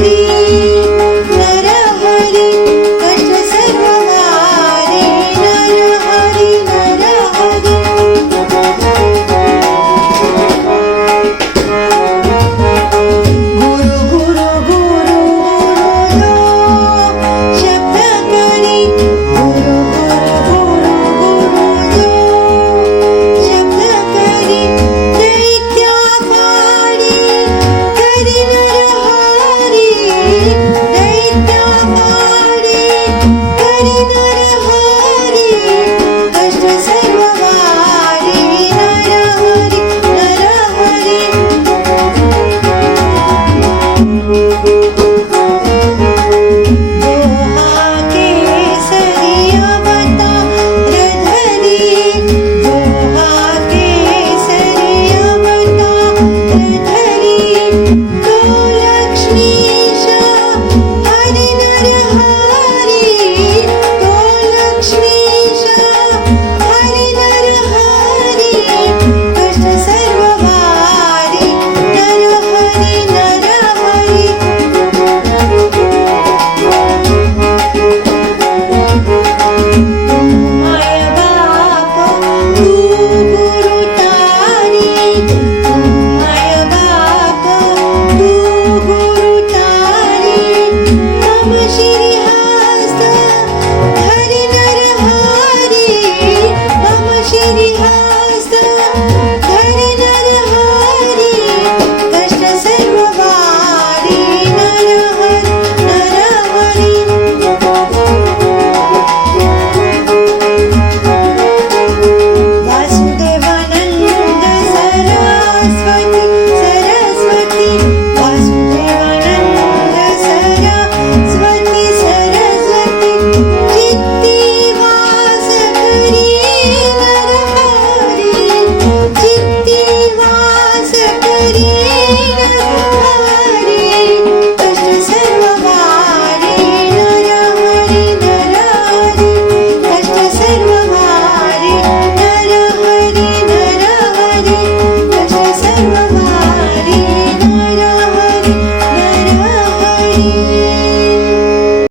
Lady